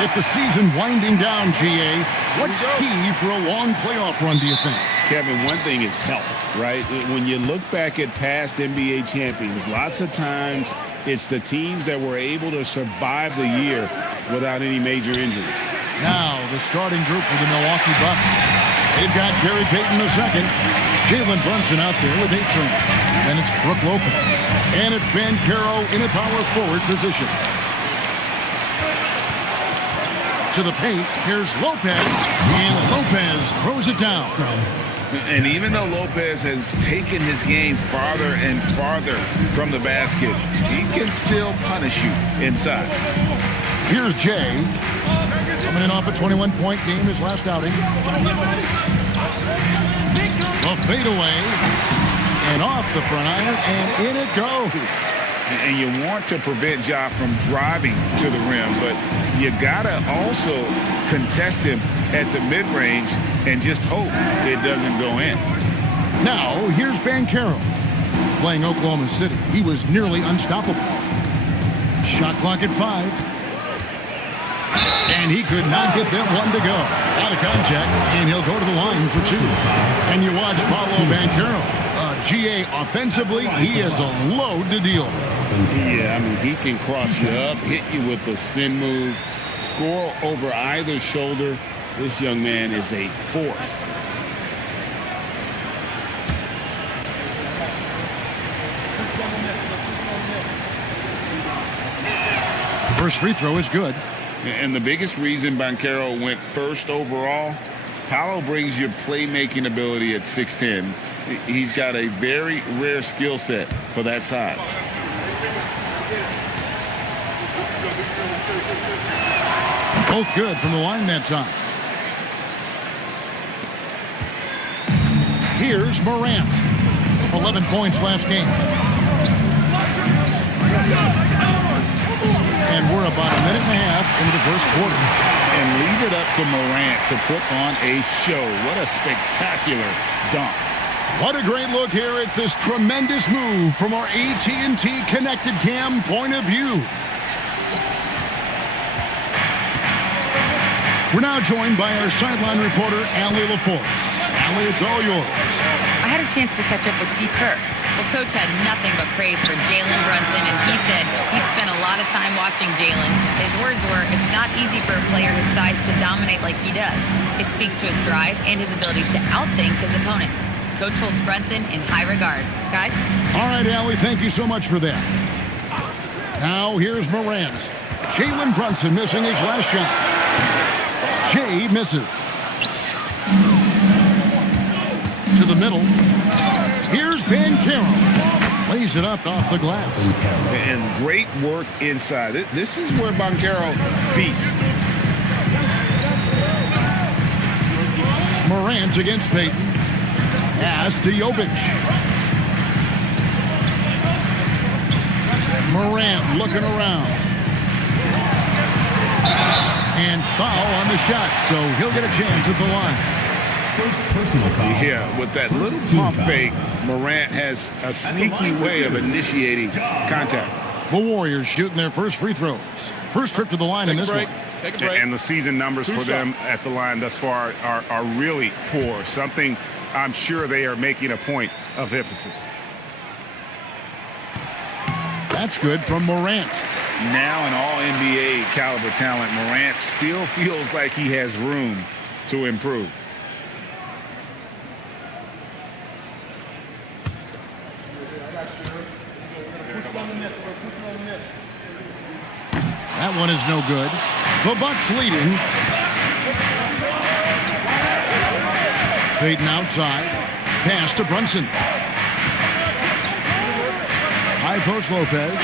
With the season winding down, GA, what's key for a long playoff run, do you think? Kevin, one thing is health, right? When you look back at past NBA champions, lots of times it's the teams that were able to survive the year without any major injuries. Now, the starting group for the Milwaukee Bucks. They've got Gary Payton II, Jalen Brunson out there with 8 strings. Then it's Brook Lopez. And it's Banchero in a power forward position. To the paint, here's Lopez. And Lopez throws it down. And even though Lopez has taken his game farther and farther from the basket, he can still punish you inside. Here's Jay. Coming in off a 21-point game his last outing. A fadeaway. And off the front iron, and in it goes. And you want to prevent Ja from driving to the rim, but you got to also contest him at the mid-range and just hope it doesn't go in. Now, here's Banchero. Playing Oklahoma City, he was nearly unstoppable. Shot clock at 5. And he could not get that one to go. Out of contact, and he'll go to the line for 2. And you watch Paolo Banchero. GA, offensively, he is a load to deal with. Yeah, I mean, he can cross you up, hit you with a spin move, score over either shoulder. This young man is a force. First free throw is good. And the biggest reason Banchero went first overall, Paolo brings you playmaking ability at 6'10". He's got a very rare skill set for that size. Both good from the line that time. Here's Morant. 11 points last game. And we're about a minute and a half into the first quarter. And leave it up to Morant to put on a show. What a spectacular dunk. What a great look here at this tremendous move from our AT&T Connected Cam point of view. We're now joined by our sideline reporter, Allie LaForce. Allie, it's all yours. I had a chance to catch up with Steve Kerr. Well, Coach had nothing but praise for Jalen Brunson, and he said he spent a lot of time watching Jalen. His words were, it's not easy for a player his size to dominate like he does. It speaks to his drive and his ability to outthink his opponents. Coach holds Brunson in high regard. Guys? All right, Allie, thank you so much for that. Now, here's Morant. Jalen Brunson missing his last shot. Jay misses. To the middle. Here's Banchero. Lays it up off the glass. And great work inside. This is where Banchero feasts. Morant against Payton. Pass to Jovic. Morant looking around. And foul on the shot, so he'll get a chance at the line. Yeah, with that little pump fake, Morant has a sneaky way of initiating contact. The Warriors shooting their first free throws. First trip to the line in this one. Take a break. And the season numbers for them at the line thus far are really poor. Something I'm sure they are making a point of emphasis. That's good from Morant. Now an all-NBA caliber talent, Morant still feels like he has room to improve. That one is no good. The Bucks leading. Payton outside. Pass to Brunson. High post Lopez.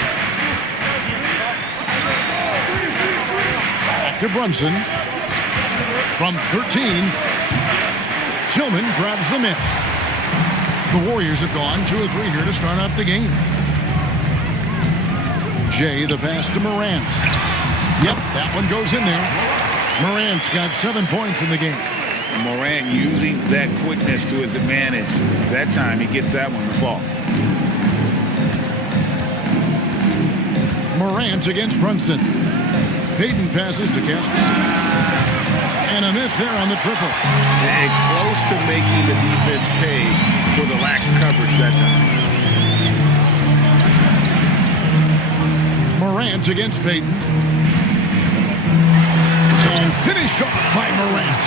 Back to Brunson. From 13. Tillman grabs the miss. The Warriors have gone 2 of 3 here to start out the game. Jay, the pass to Morant. Yep, that one goes in there. Morant's got 7 points in the game. Morant using that quickness to his advantage. That time he gets that one to fall. Morant against Brunson. Payton passes to Castro. And a miss there on the triple. And close to making the defense pay for the lax coverage that time. Morant against Payton. And finished off by Morant.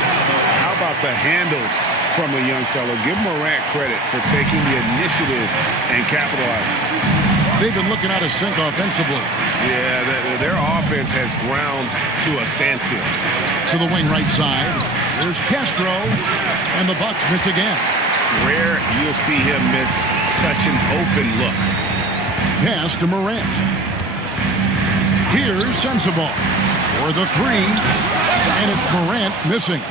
How about the handles from a young fellow? Give Morant credit for taking the initiative and capitalizing. They've been looking out of sync offensively. Yeah, their offense has ground to a standstill. To the wing right side. There's Castro. And the Bucks miss again. Rare you'll see him miss such an open look. Pass to Morant. Here's Sensabaugh for the three. And it's Morant missing.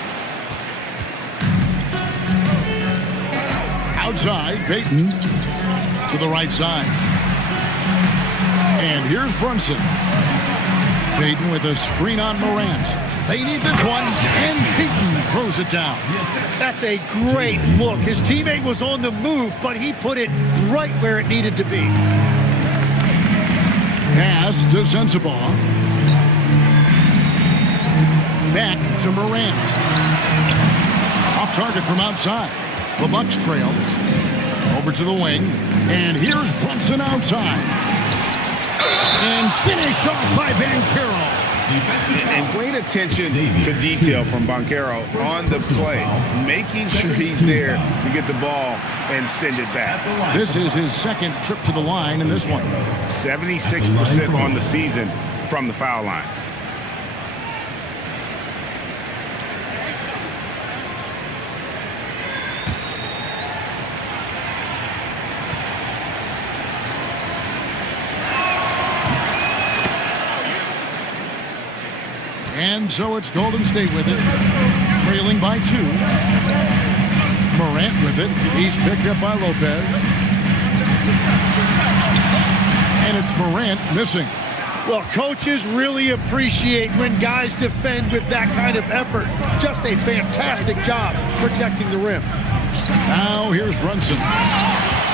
Outside, Payton to the right side. And here's Brunson. Payton with a screen on Morant. They need this one, and Payton throws it down. That's a great look. His teammate was on the move, but he put it right where it needed to be. Pass to Sensabaugh. Back to Morant. Off target from outside. The Bucks trail. Over to the wing. And here's Brunson outside. And finished off by Banchero. And great attention to detail from Banchero on the play, making sure he's there to get the ball and send it back. This is his second trip to the line in this one. 76% on the season from the foul line. And so it's Golden State with it, trailing by 2. Morant with it. He's picked up by Lopez. And it's Morant missing. Well, coaches really appreciate when guys defend with that kind of effort. Just a fantastic job protecting the rim. Now here's Brunson.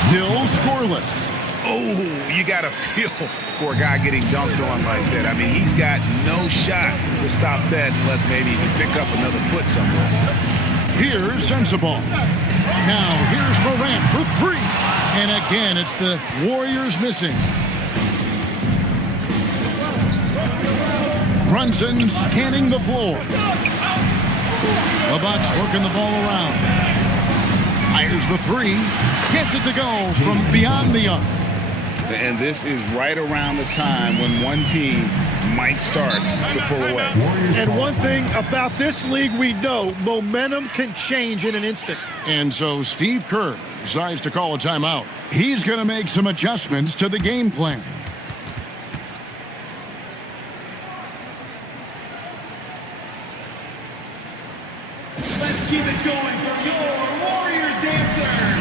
Still scoreless. Oh, you got to feel for a guy getting dunked on like that. I mean, he's got no shot to stop that unless maybe he can pick up another foot somewhere. Here's Sensabaugh. Now here's Morant for 3. And again, it's the Warriors missing. Brunson scanning the floor. The Bucks working the ball around. Fires the 3. Gets it to go from beyond the arc. And this is right around the time when one team might start to pull away. And one thing about this league we know, momentum can change in an instant. And so Steve Kerr decides to call a timeout. He's going to make some adjustments to the game plan. Let's keep it going for your Warriors dancers.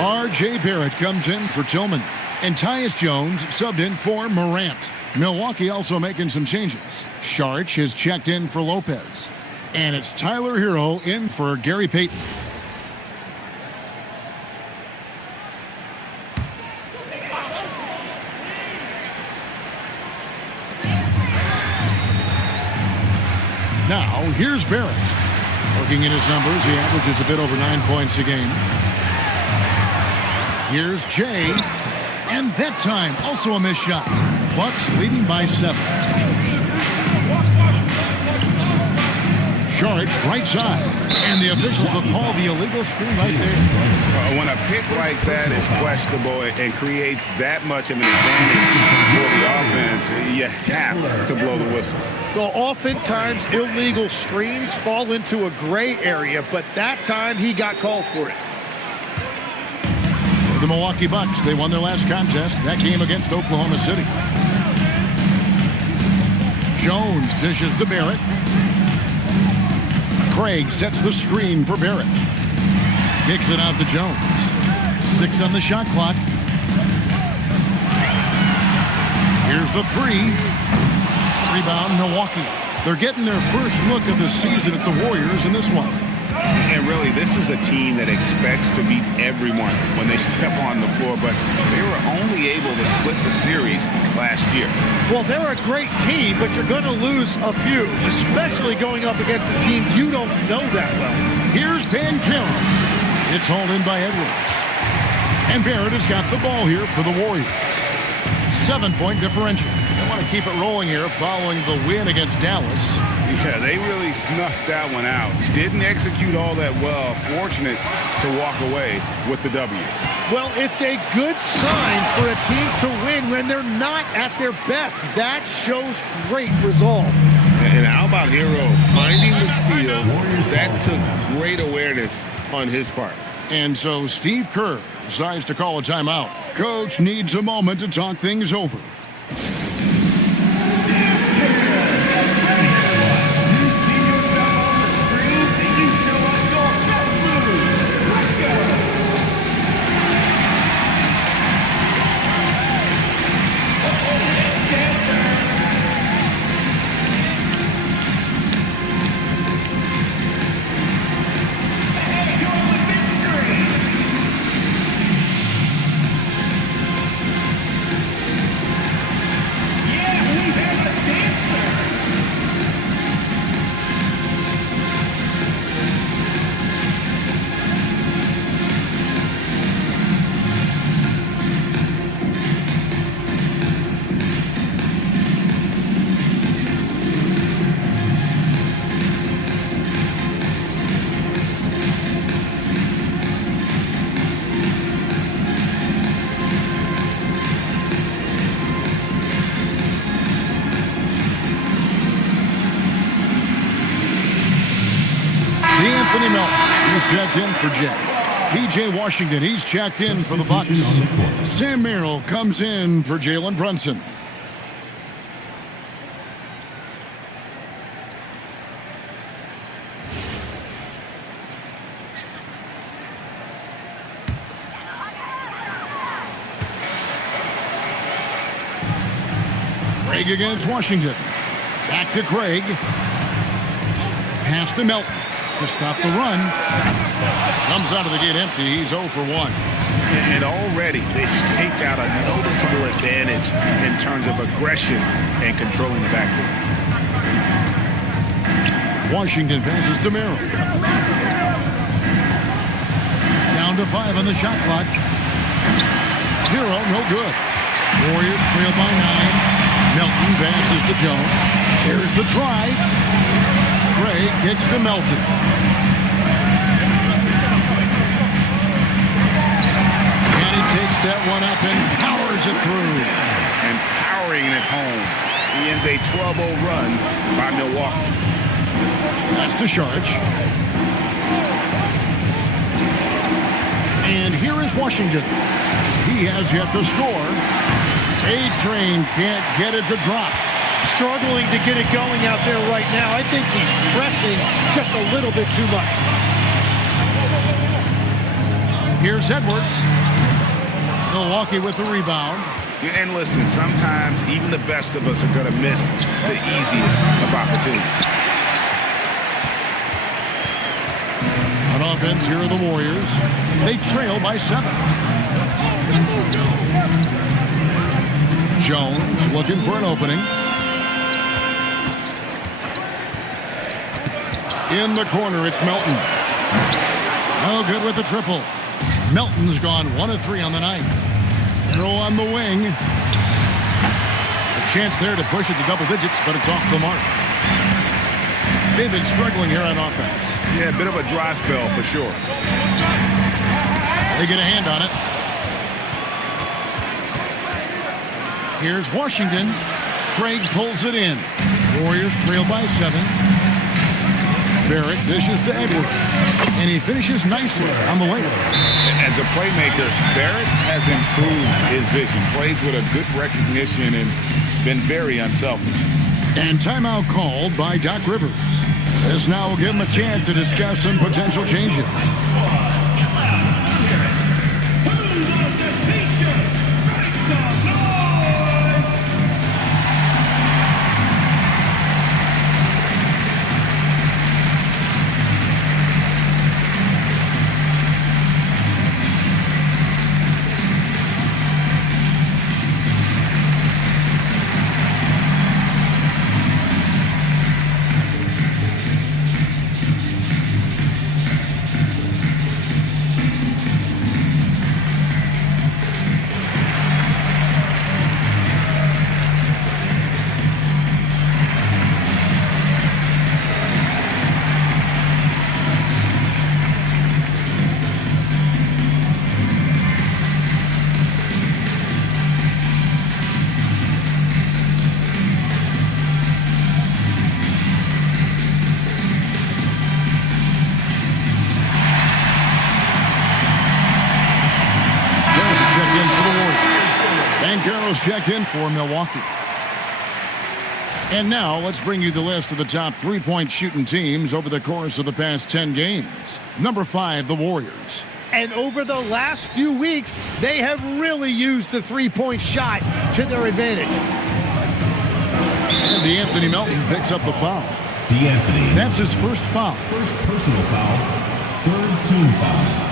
R.J. Barrett comes in for Tillman. And Tyus Jones subbed in for Morant. Milwaukee also making some changes. Sharch has checked in for Lopez. And it's Tyler Hero in for Gary Payton. Now, here's Barrett. Looking at his numbers, he averages a bit over 9 points a game. Here's Jay, And that time, also a missed shot. Bucks leading by 7. Short, right side. And the officials will call the illegal screen right there. When a pick like that is questionable and creates that much of an advantage for the offense, you have to blow the whistle. Well, oftentimes illegal screens fall into a gray area, but that time he got called for it. For the Milwaukee Bucks, they won their last contest. That game against Oklahoma City. Jones dishes to Barrett. Craig sets the screen for Barrett. Kicks it out to Jones. 6 on the shot clock. Here's the 3. Rebound, Milwaukee. They're getting their first look of the season at the Warriors in this one. And really, this is a team that expects to beat everyone when they step on the floor, but they were only able to split the series last year. Well, they're a great team, but you're going to lose a few, especially going up against a team you don't know that well. Here's Caro. It's hauled in by Edwards. And Barrett has got the ball here for the Warriors. 7-point differential. They want to keep it rolling here following the win against Dallas. Yeah, they really snuffed that one out. Didn't execute all that well. Fortunate to walk away with the W. Well, it's a good sign for a team to win when they're not at their best. That shows great resolve. And how about Hero finding the steal? That took great awareness on his part. And so Steve Kerr decides to call a timeout. Coach needs a moment to talk things over. Anthony Melton, he's checked in for Jack. P.J. Washington, he's checked in for the Bucks. Sam Merrill comes in for Jalen Brunson. Craig against Washington. Back to Craig. Pass to Melton to stop the run. Comes out of the gate empty. He's 0 for 1. And already they've staked out a noticeable advantage in terms of aggression and controlling the backcourt. Washington passes to Merrill. Down to 5 on the shot clock. Hero, no good. Warriors trail by 9. Melton passes to Jones. Here's the drive. Craig kicks to Melton. And he takes that one up and powers it through. And powering it home. He ends a 12-0 run by Milwaukee. That's to Sharge. And here is Washington. He has yet to score. A-Train can't get it to drop. Struggling to get it going out there right now. I think he's pressing just a little bit too much. Here's Edwards. Milwaukee with the rebound. And listen, sometimes even the best of us are going to miss the easiest of opportunities. On offense, here are the Warriors. They trail by 7. Jones looking for an opening. In the corner, it's Melton. No good with the triple. Melton's gone 1 of 3 on the night. Throw on the wing. A chance there to push it to double digits, but it's off the mark. They've been struggling here on offense. Yeah, a bit of a dry spell for sure. They get a hand on it. Here's Washington. Craig pulls it in. Warriors trail by 7. Barrett dishes to Edwards. And he finishes nicely on the layup. As a playmaker, Barrett has improved his vision. Plays with a good recognition and been very unselfish. And timeout called by Doc Rivers. This now will give him a chance to discuss some potential changes. Checked in for Milwaukee. And now let's bring you the list of the top three-point shooting teams over the course of the past 10 games. Number 5, the Warriors. And over the last few weeks, they have really used the three-point shot to their advantage. And DeAnthony Melton picks up the foul. DeAnthony. That's his first foul. First personal foul. Third team foul.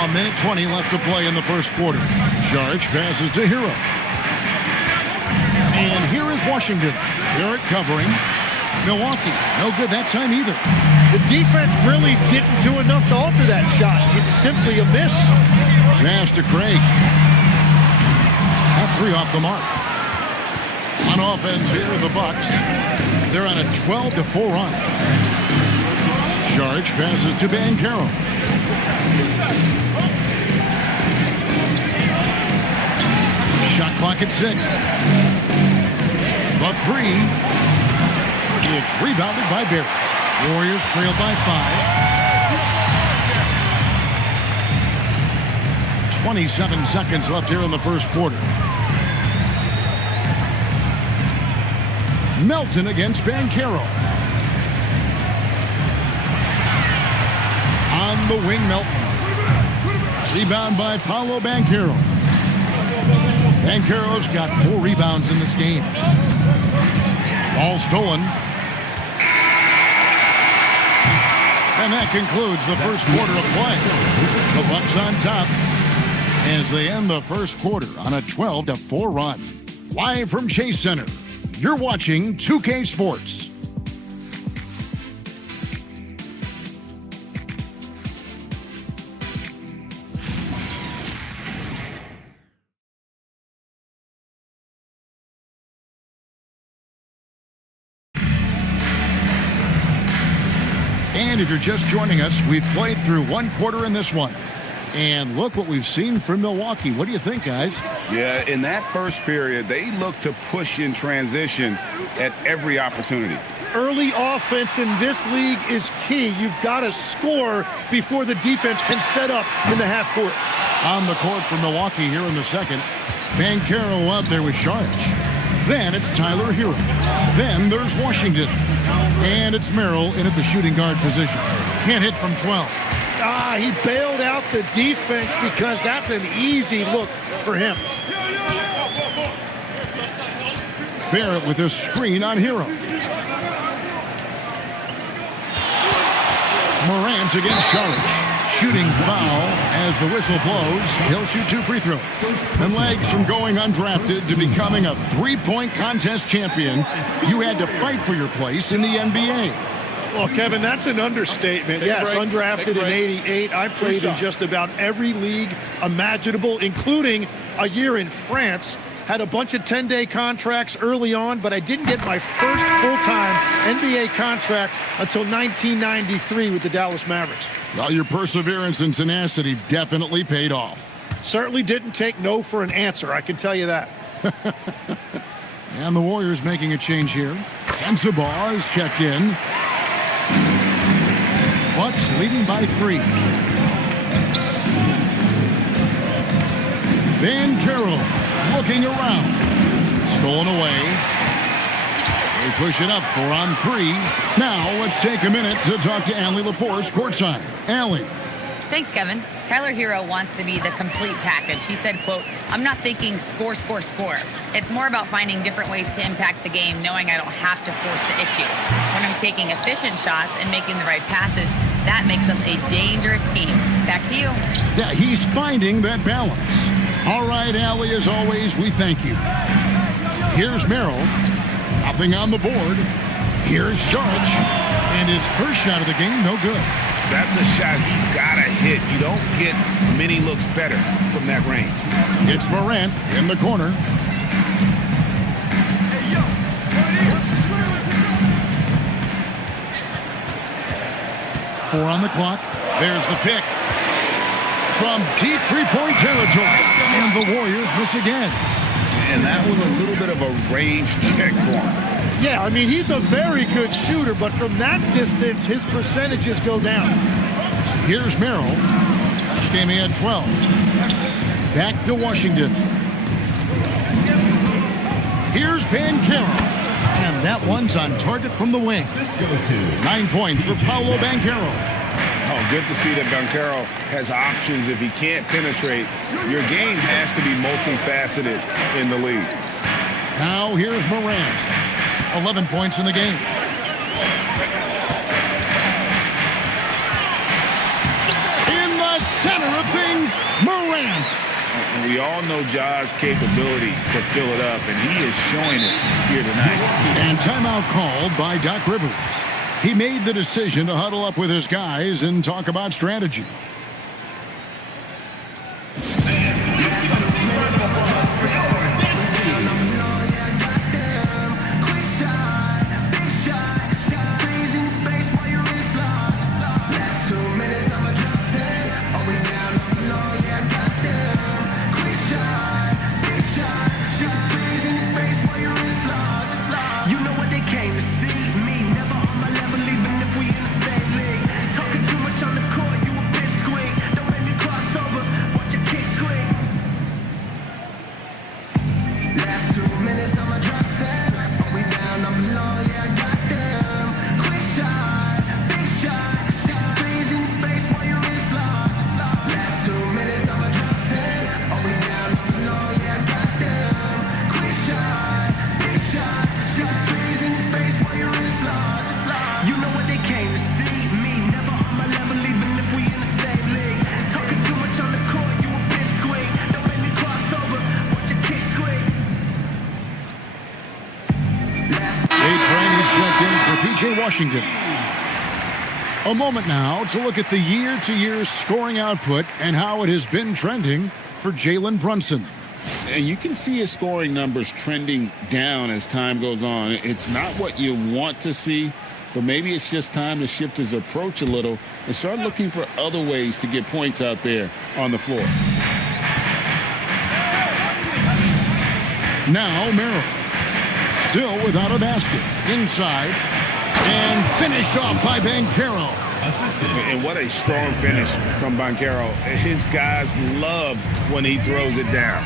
A minute 20 left to play in the first quarter. Saric passes to Hero. And here is Washington. Barrett covering. Milwaukee, no good that time either. The defense really didn't do enough to alter that shot. It's simply a miss. Pass to Craig. That 3 off the mark. On offense here are the Bucks. They're on a 12-4 run. Saric passes to Banchero. Shot clock at 6. The 3. It's rebounded by Barrett. Warriors trail by 5. 27 seconds left here in the first quarter. Melton against Banchero. On the wing, Melton. Rebound by Paolo Banchero. Banchero's got 4 rebounds in this game. Ball stolen. And that concludes the first quarter of play. The Bucks on top as they end the first quarter on a 12-4 run. Live from Chase Center, you're watching 2K Sports. And if you're just joining us, we've played through one quarter in this one. And look what we've seen from Milwaukee. What do you think, guys? Yeah, in that first period, they looked to push in transition at every opportunity. Early offense in this league is key. You've got to score before the defense can set up in the half court. On the court for Milwaukee here in the second. Banchero out there with Saric. Then it's Tyler Hero. Then there's Washington. And it's Merrill in at the shooting guard position. Can't hit from 12. He bailed out the defense because that's an easy look for him. Barrett with a screen on Hero. Morant against Saric. Shooting foul as the whistle blows. He'll shoot 2 free throws. And legs from going undrafted to becoming a 3-point contest champion. You had to fight for your place in the NBA. Well, Kevin, that's an understatement. Yes, undrafted in '88. I played in just about every league imaginable, including a year in France. Had a bunch of 10-day contracts early on, but I didn't get my first full-time NBA contract until 1993 with the Dallas Mavericks. Well, your perseverance and tenacity definitely paid off. Certainly didn't take no for an answer, I can tell you that. And the Warriors making a change here. Sensabaugh is checked in. Bucks leading by 3. Van Carroll looking around. Stolen away. They push it up 4 on 3. Now let's take a minute to talk to Allie LaForce courtside. Allie. Thanks, Kevin. Tyler Hero wants to be the complete package. He said, quote, "I'm not thinking score, score, score. It's more about finding different ways to impact the game, knowing I don't have to force the issue. When I'm taking efficient shots and making the right passes, that makes us a dangerous team." Back to you. Yeah, he's finding that balance. All right, Allie, as always, we thank you. Here's Merrill. Nothing on the board. Here's George. And his first shot of the game, no good. That's a shot he's got to hit. You don't get many looks better from that range. It's Morant in the corner. Four on the clock. There's the pick. From deep three-point territory. And the Warriors miss again. And that was a little bit of a range check for him. Yeah, I mean, he's a very good shooter, but from that distance, his percentages go down. Here's Merrill. This game he had 12. Back to Washington. Here's Banchero. And that one's on target from the wing. 9 points for Paolo Banchero. Oh, good to see that Banchero has options. If he can't penetrate, your game has to be multifaceted in the league. Now here's Morant. 11 points in the game. In the center of things, Morant. And we all know Ja's capability to fill it up, and he is showing it here tonight. And timeout called by Doc Rivers. He made the decision to huddle up with his guys and talk about strategy. Washington. A moment now to look at the year-to-year scoring output and how it has been trending for Jalen Brunson. And you can see his scoring numbers trending down as time goes on. It's not what you want to see, but maybe it's just time to shift his approach a little and start looking for other ways to get points out there on the floor. Now Merrill. Still without a basket. Inside. And finished off by Banchero. And what a strong finish from Banchero. His guys love when he throws it down.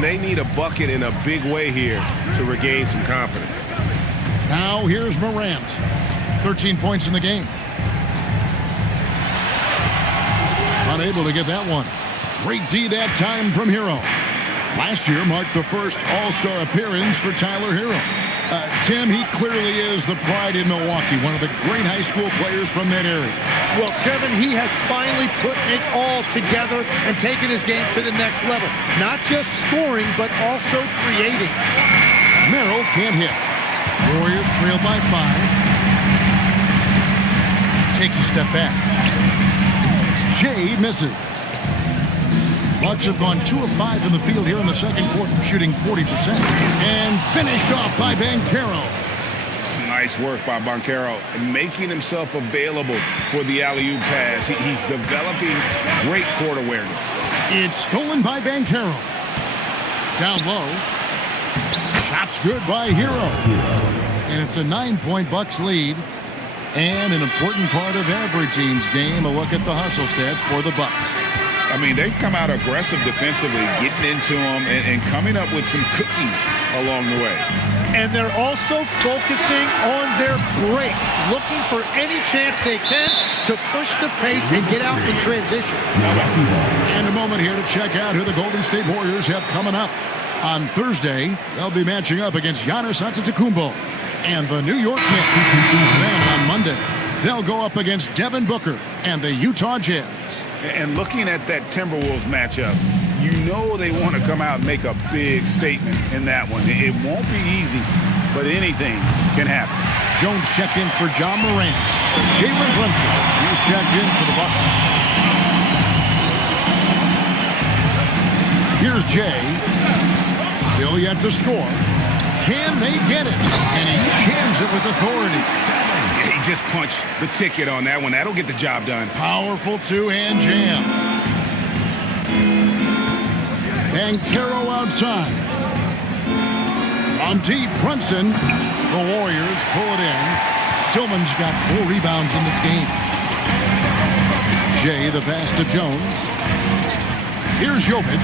They need a bucket in a big way here to regain some confidence. Now here's Morant. 13 points in the game. Unable to get that one. Great D that time from Hero. Last year marked the first All-Star appearance for Tyler Hero. Tim, he clearly is the pride in Milwaukee, one of the great high school players from that area. Well, Kevin, he has finally put it all together and taken his game to the next level. Not just scoring, but also creating. Merrill can't hit. Warriors trail by 5. takes a step back. Jay misses. Bucks have gone 2 of 5 in the field here in the second quarter, shooting 40%. And finished off by Banchero. Nice work by Banchero, making himself available for the alley-oop pass. He's developing great court awareness. It's stolen by Banchero. Down low. Shot's good by Hero. And it's a 9-point Bucks lead. And an important part of every team's game, a look at the hustle stats for the Bucks. I mean, they've come out aggressive defensively, getting into them and coming up with some cookies along the way. And they're also focusing on their break, looking for any chance they can to push the pace and get out in transition. And a moment here to check out who the Golden State Warriors have coming up. On Thursday, they'll be matching up against Giannis Antetokounmpo and the New York Knicks. Then on Monday, they'll go up against Devin Booker and the Utah Jazz. And looking at that Timberwolves matchup, you know they want to come out and make a big statement in that one. It won't be easy, but anything can happen. Jones checked in for John Morant. Jalen Brunson, he's checked in for the Bucks. Here's Jay. Still yet to score. Can they get it? And he jams it with authority. He just punched the ticket on that one. That'll get the job done. Powerful two-hand jam. And Caro outside. On deep, Brunson. The Warriors pull it in. Tillman's got 4 rebounds in this game. Jay, the pass to Jones. Here's Jovic.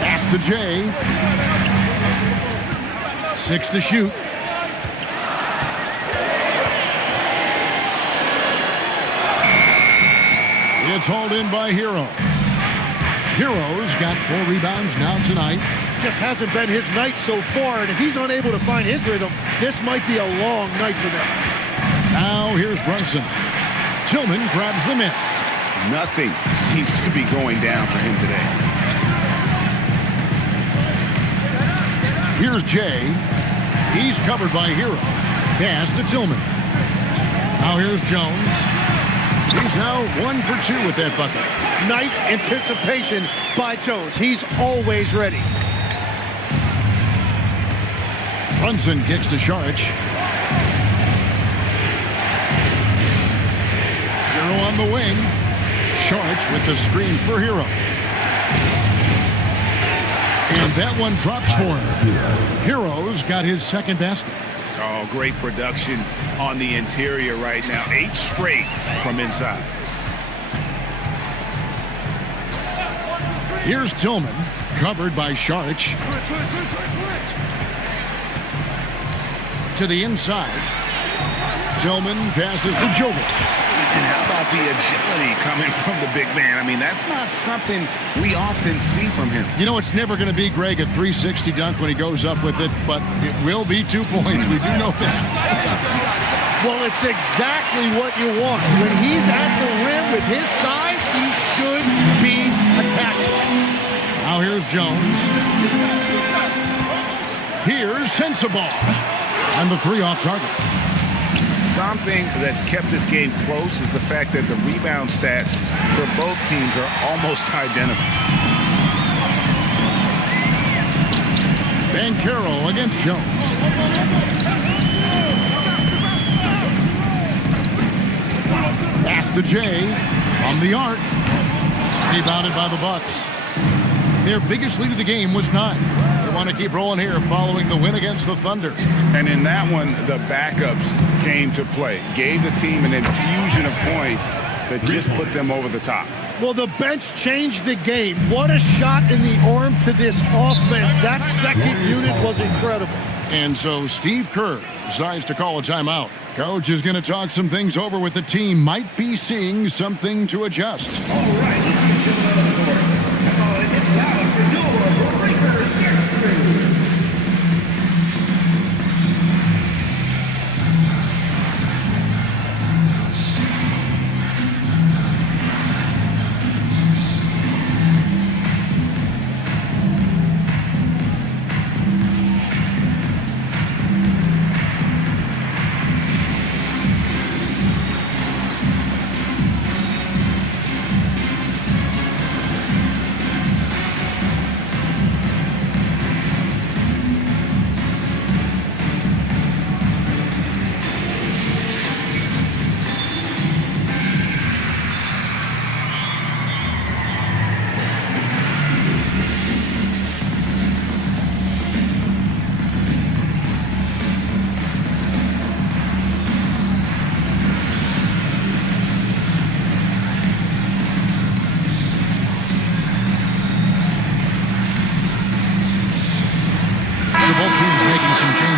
Pass to Jay. 6 to shoot. It's hauled in by Hero. Hero's got 4 rebounds now tonight. Just hasn't been his night so far, and if he's unable to find his rhythm, this might be a long night for them. Now here's Brunson. Tillman grabs the miss. Nothing seems to be going down for him today. Here's Jay. He's covered by Hero. Pass to Tillman. Now here's Jones. He's now 1 for 2 with that bucket. Nice anticipation by Jones. He's always ready. Brunson gets to Saric. Hero on the wing. Saric with the screen for Hero. And that one drops for him. Hero's got his second basket. Oh, great production on the interior right now. 8 straight from inside. Here's Tillman, covered by Saric. To the inside. Tillman passes to Jovic. And how about the agility coming from the big man? I mean, that's not something we often see from him. You know, it's never going to be, Greg, a 360 dunk when he goes up with it, but it will be 2 points. We do know that. Well, it's exactly what you want. When he's at the rim with his size, he should be attacking. Now here's Jones. Here's Sensabaugh. And the 3 off target. Something that's kept this game close is the fact that the rebound stats for both teams are almost identical. Banchero against Jones. Pass to Jay from the arc. Rebounded by the Bucks. Their biggest lead of the game was 9. They want to keep rolling here following the win against the Thunder. And in that one, the backups came to play. Gave the team an infusion of points that just put them over the top. Well, the bench changed the game. What a shot in the arm to this offense. That second unit was incredible. And so Steve Kerr decides to call a timeout. Coach is going to talk some things over with the team. Might be seeing something to adjust. All right, ladies and gentlemen, it's now for your Breakers Extra.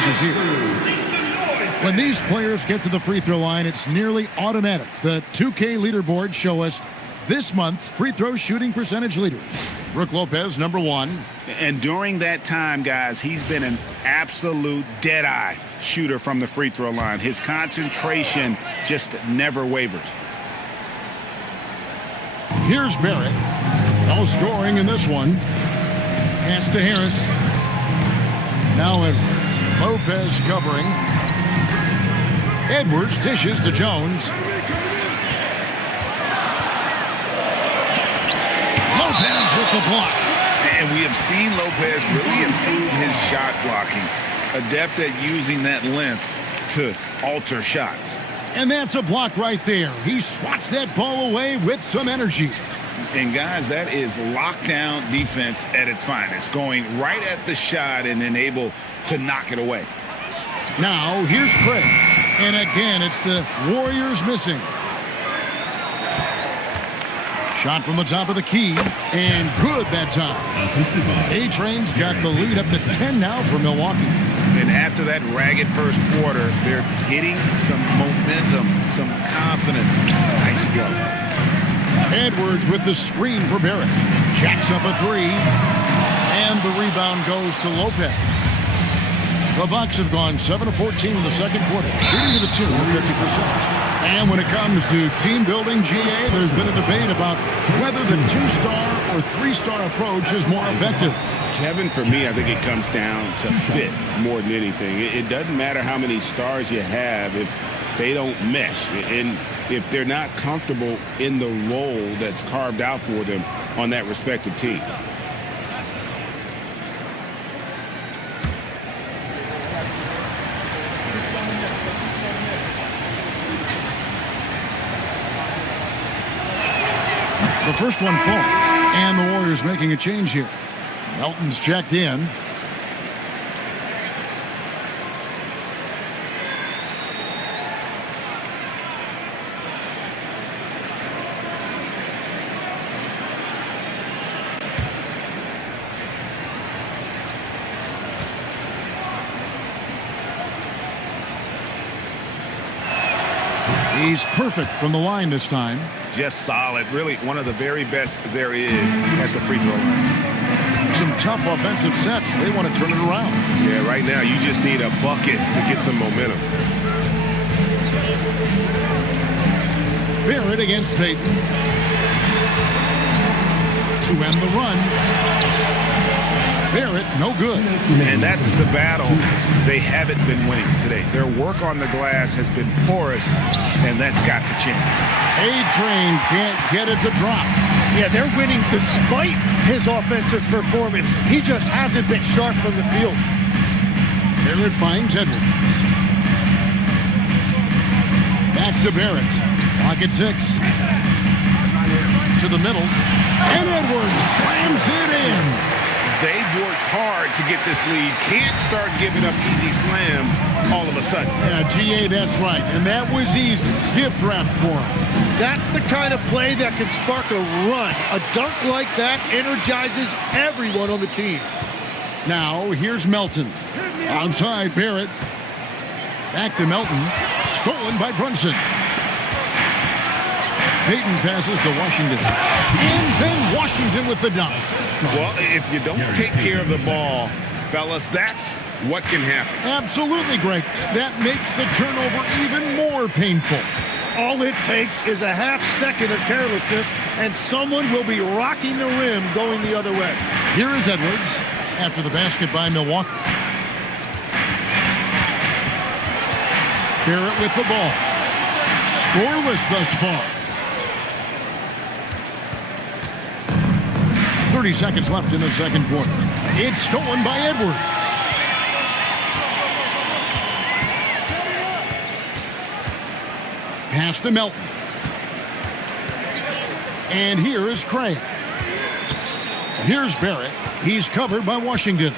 challenge is here. When these players get to the free throw line, it's nearly automatic. The 2K leaderboards show us this month's free throw shooting percentage leaders. Brook Lopez, number 1. And during that time, guys, he's been an absolute dead-eye shooter from the free throw line. His concentration just never wavers. Here's Barrett. No scoring in this one. Pass to Harris. Now Edwards. Lopez covering. Edwards dishes to Jones. Lopez with the block. And we have seen Lopez really improve his shot blocking. Adept at using that length to alter shots. And that's a block right there. He swats that ball away with some energy. And, guys, that is lockdown defense at its finest. Going right at the shot and then able to knock it away. Now, here's Craig. And again, it's the Warriors missing. Shot from the top of the key. And good that time. A-Train's got the lead up to 10 now for Milwaukee. And after that ragged first quarter, they're getting some momentum, some confidence. Nice flow. Edwards with the screen for Barrett. Jacks up a 3. And the rebound goes to Lopez. The Bucks have gone 7 of 14 in the second quarter, shooting to the tune of 50%. And when it comes to team building, GA, there's been a debate about whether the 2-star or 3-star approach is more effective. Kevin, for me, I think it comes down to fit more than anything. It doesn't matter how many stars you have if they don't mesh. And if they're not comfortable in the role that's carved out for them on that respective team. The first one falls, and the Warriors making a change here. Melton's checked in. He's perfect from the line this time. Just solid. Really one of the very best there is at the free throw line. Some tough offensive sets. They want to turn it around. Yeah, right now you just need a bucket to get some momentum. Barrett against Payton. To end the run. Barrett, no good. And that's the battle they haven't been winning today. Their work on the glass has been porous, and that's got to change. A-Train can't get it to drop. Yeah, they're winning despite his offensive performance. He just hasn't been sharp from the field. Barrett finds Edwards. Back to Barrett. Pocket 6. To the middle. And Edwards slams it in. They've worked hard to get this lead. Can't start giving up easy slams all of a sudden. Yeah, GA, that's right. And that was easy. Gift wrap for him. That's the kind of play that can spark a run. A dunk like that energizes everyone on the team. Now, here's Melton. Outside, Barrett. Back to Melton. Stolen by Brunson. Payton passes to Washington. And then Washington with the dunk. Well, if you don't take care of the ball, fellas, that's what can happen. Absolutely, Greg. That makes the turnover even more painful. All it takes is a half second of carelessness, and someone will be rocking the rim going the other way. Here is Edwards after the basket by Milwaukee. Barrett with the ball. Scoreless thus far. 30 seconds left in the second quarter. It's stolen by Edwards. Pass to Melton. And here is Craig. Here's Barrett. He's covered by Washington.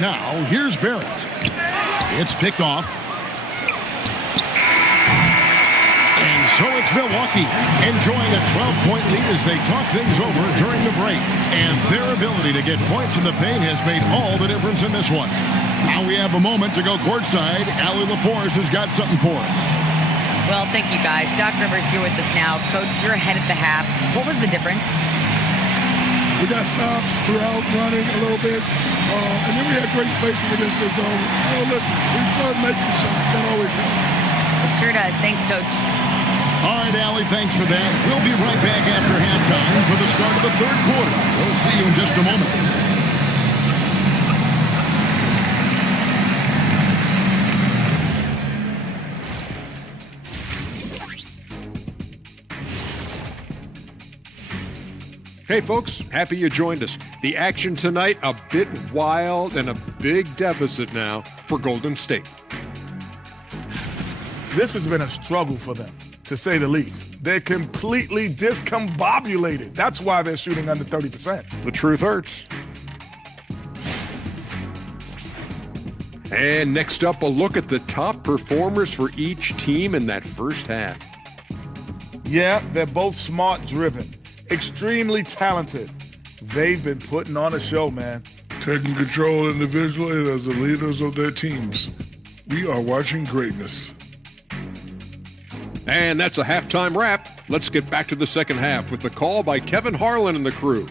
Now, here's Barrett. It's picked off. And So it's Milwaukee enjoying a 12-point lead as they talk things over during the break. And their ability to get points in the paint has made all the difference in this one. Now we have a moment to go courtside. Allie LaForce has got something for us. Well, thank you, guys. Doc Rivers here with us now. Coach, you're ahead at the half. What was the difference? We got stops throughout running a little bit, and then we had great spacing against their zone. Oh, listen, we started making shots. That always helps. It sure does. Thanks, Coach. All right, Allie, thanks for that. We'll be right back after halftime for the start of the third quarter. We'll see you in just a moment. Hey folks, happy you joined us. The action tonight, a bit wild and a big deficit now for Golden State. This has been a struggle for them, to say the least. They're completely discombobulated. That's why they're shooting under 30%. The truth hurts. And next up, a look at the top performers for each team in that first half. Yeah, they're both smart-driven. Extremely talented. They've been putting on a show, man. Taking control individually as the leaders of their teams. We are watching greatness. And that's a halftime wrap. Let's get back to the second half with the call by Kevin Harlan and the crew.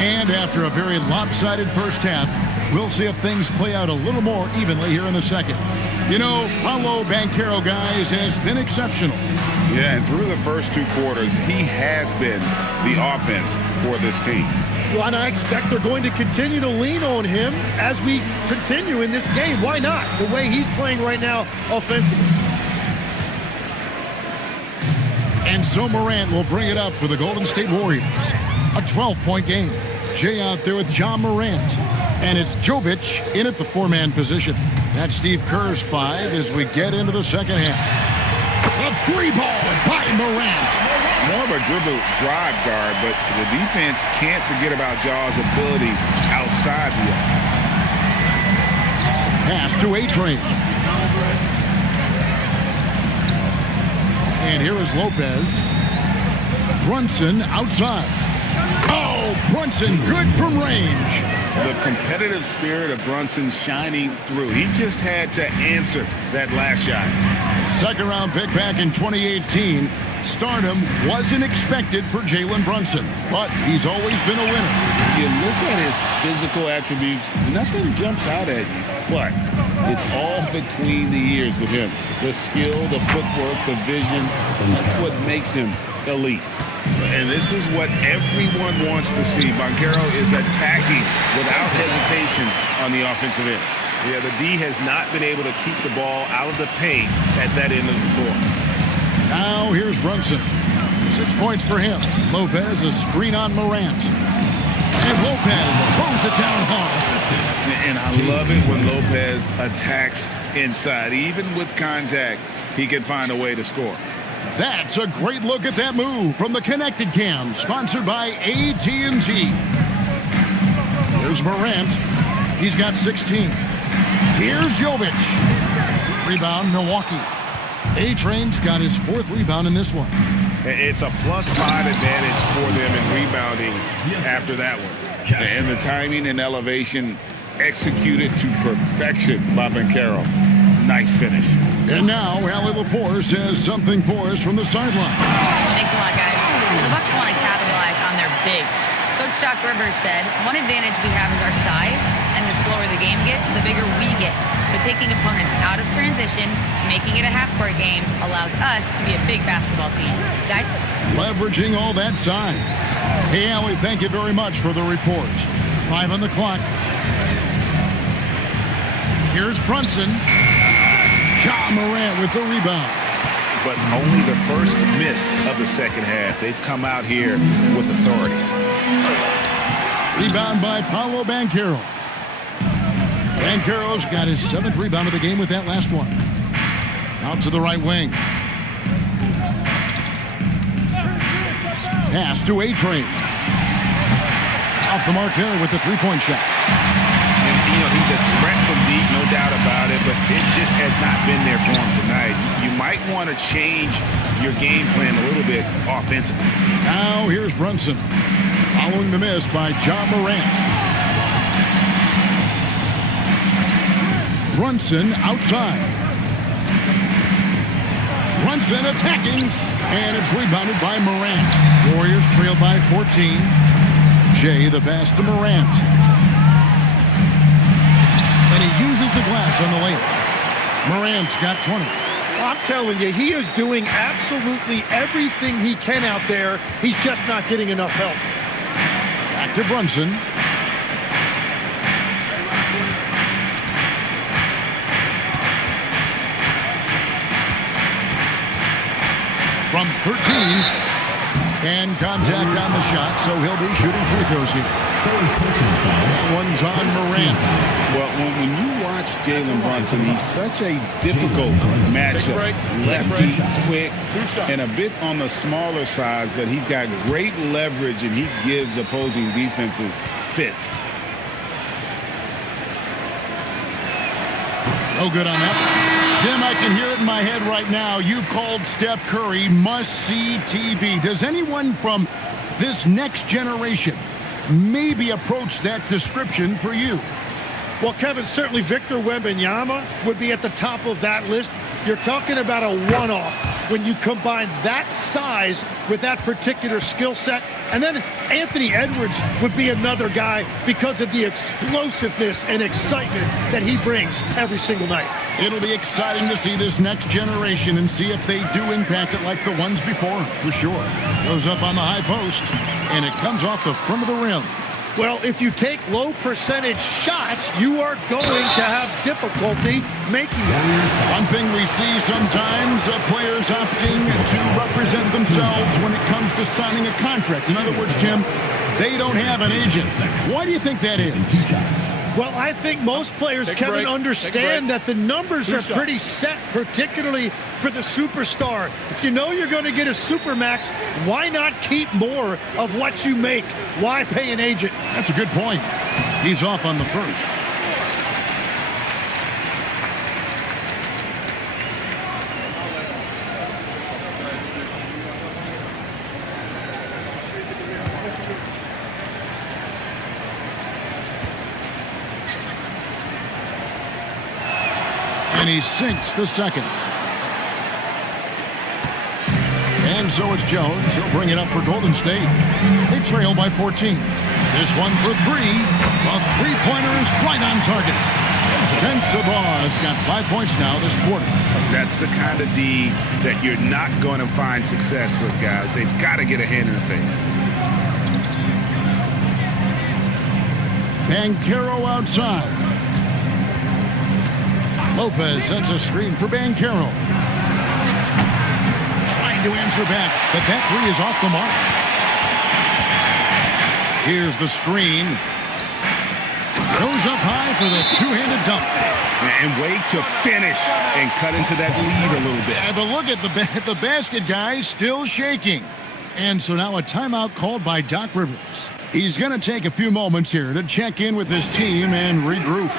And after a very lopsided first half, we'll see if things play out a little more evenly here in the second. You know, Paolo Banchero, guys, has been exceptional. Yeah, and through the first two quarters, he has been the offense for this team. Well, and I expect they're going to continue to lean on him as we continue in this game. Why not? The way he's playing right now offensively. And so Morant will bring it up for the Golden State Warriors. A 12-point game. Jay out there with John Morant. And it's Jovic in at the four-man position. That's Steve Kerr's five as we get into the second half. A three ball by Morant. More of a dribble drive guard, but the defense can't forget about Jaw's ability outside the arc. Pass to A-Train. And here is Lopez. Brunson outside. Oh, Brunson good from range. The competitive spirit of Brunson shining through. He just had to answer that last shot. Second round pick back in 2018. Stardom wasn't expected for Jalen Brunson, but he's always been a winner. You look at his physical attributes, nothing jumps out at you, but it's all between the ears with him. The skill, the footwork, the vision, that's what makes him elite. And this is what everyone wants to see. Banchero is attacking without hesitation on the offensive end. Yeah, the D has not been able to keep the ball out of the paint at that end of the floor. Now here's Brunson. 6 points for him. Lopez, a screen on Morant. And Lopez throws it down hard. And I love it when Lopez attacks inside. Even with contact, he can find a way to score. That's a great look at that move from the Connected Cam, sponsored by AT&T. Here's Morant. He's got 16. Here's Jovic. Rebound, Milwaukee. A-Train's got his fourth rebound in this one. It's a +5 advantage for them in rebounding after that one. And the timing and elevation executed to perfection by Banchero. Nice finish. And now, Allie LaForce has something for us from the sideline. Thanks a lot, guys. The Bucks want to capitalize on their bigs. Coach Doc Rivers said, one advantage we have is our size, and the slower the game gets, the bigger we get. So taking opponents out of transition, making it a half-court game, allows us to be a big basketball team. Guys? Leveraging all that size. Hey, Allie, thank you very much for the report. 5 on the clock. Here's Brunson. Ja Morant with the rebound. But only the first miss of the second half. They've come out here with authority. Rebound by Paolo Banchero. Banchero's got his 7th rebound of the game with that last one. Out to the right wing. Pass to A-Train. Off the mark there with the three-point shot. And, he's a threat from deep, no doubt about it, but it just has not been there for him tonight. You might want to change your game plan a little bit offensively. Now here's Brunson. Following the miss by John Morant. Brunson outside. Brunson attacking, and it's rebounded by Morant. Warriors trail by 14. Jay the pass to Morant. And he uses the glass on the layup. Morant's got 20. I'm telling you, he is doing absolutely everything he can out there. He's just not getting enough help. Back to Brunson. From 13. And contact on the shot, so he'll be shooting free throws here. That one's on Morant. Well, when you watch Jalen Brunson, he's such a difficult matchup. Lefty, quick, and a bit on the smaller side, but he's got great leverage, and he gives opposing defenses fits. No good on that. Tim, I can hear it in my head right now. You called Steph Curry must-see TV. Does anyone from this next generation maybe approach that description for you? Well, Kevin, certainly Victor Wembanyama would be at the top of that list. You're talking about a one-off when you combine that size with that particular skill set. And then Anthony Edwards would be another guy because of the explosiveness and excitement that he brings every single night. It'll be exciting to see this next generation and see if they do impact it like the ones before, for sure. Goes up on the high post, and it comes off the front of the rim. Well, if you take low percentage shots, you are going to have difficulty making them. One thing we see sometimes, players opting to represent themselves when it comes to signing a contract. In other words, Jim, they don't have an agent. Why do you think that is? Well, I think most players, Kevin, understand that the numbers are pretty set, particularly for the superstar. If you know you're going to get a supermax, why not keep more of what you make? Why pay an agent? That's a good point. He's off on the first. And he sinks the second. And so it's Jones. He'll bring it up for Golden State. They trail by 14. This one for three. A three-pointer is right on target. Sensabaugh has got 5 points now this quarter. That's the kind of D that you're not going to find success with, guys. They've got to get a hand in the face. Banchero outside. Lopez sets a screen for Banchero. Trying to answer back, but that three is off the mark. Here's the screen. Goes up high for the two-handed dunk. And wait to finish and cut into that lead a little bit. Yeah, but look at the basket guy still shaking. And so now a timeout called by Doc Rivers. He's going to take a few moments here to check in with his team and regroup.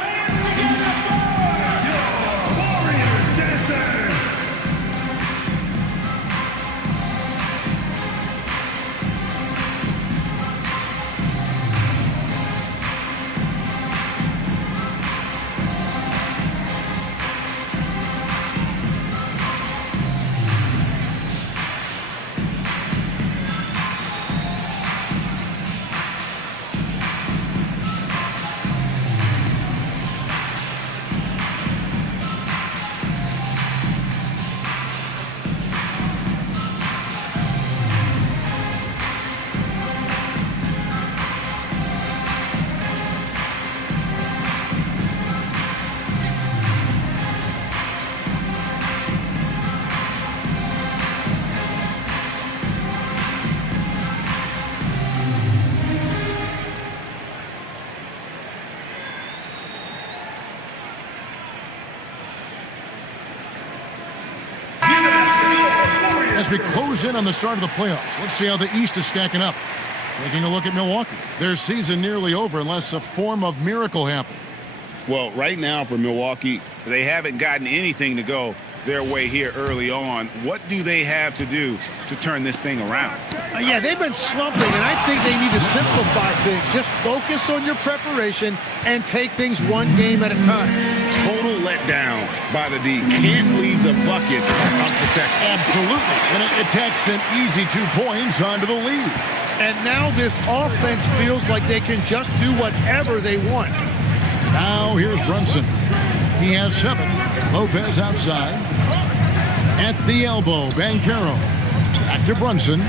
As we close in on the start of the playoffs, let's see how the East is stacking up. Taking a look at Milwaukee. Their season nearly over unless a form of miracle happens. Well, right now for Milwaukee, they haven't gotten anything to go their way here early on. What do they have to do to turn this thing around? Yeah, they've been slumping, and I think they need to simplify things. Just focus on your preparation and take things one game at a time. Total letdown by the D. Can't leave the bucket unprotected. Absolutely. And it takes an easy 2 points onto the lead. And now this offense feels like they can just do whatever they want. Now here's Brunson. He has 7. Lopez outside. At the elbow, Banchero. Back to Brunson.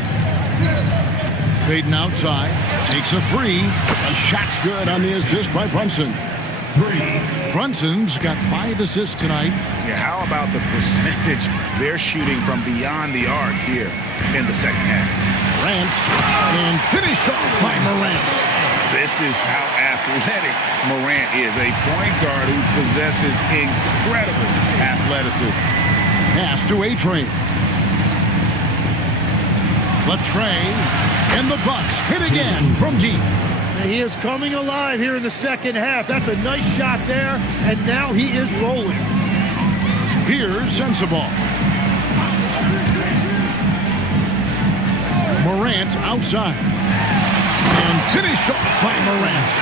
Payton outside. Takes a 3. A shot's good on the assist by Brunson. 3. Brunson's got 5 assists tonight. Yeah, how about the percentage they're shooting from beyond the arc here in the second half? Morant. And finished off by Morant. This is how athletic Morant is. A point guard who possesses incredible athleticism. Pass to A-Train. Latrey. And the Bucks hit again from deep. He is coming alive here in the second half. That's a nice shot there, and now he is rolling. Here's Sensabaugh. Morant outside. And finished off by Morant.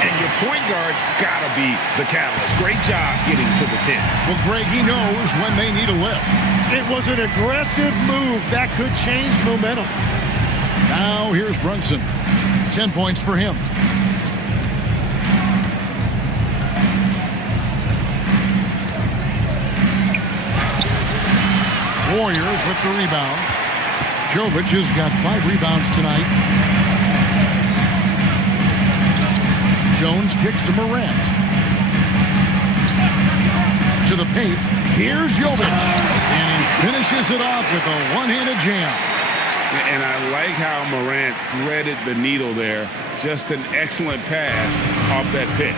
And your point guard's got to be the catalyst. Great job getting to the 10. Well, Greg, he knows when they need a lift. It was an aggressive move that could change momentum. Now here's Brunson. 10 points for him. Warriors with the rebound. Jovic has got 5 rebounds tonight. Jones kicks to Morant. To the paint. Here's Jovic. And he finishes it off with a one-handed jam. And I like how Morant threaded the needle there. Just an excellent pass off that pick.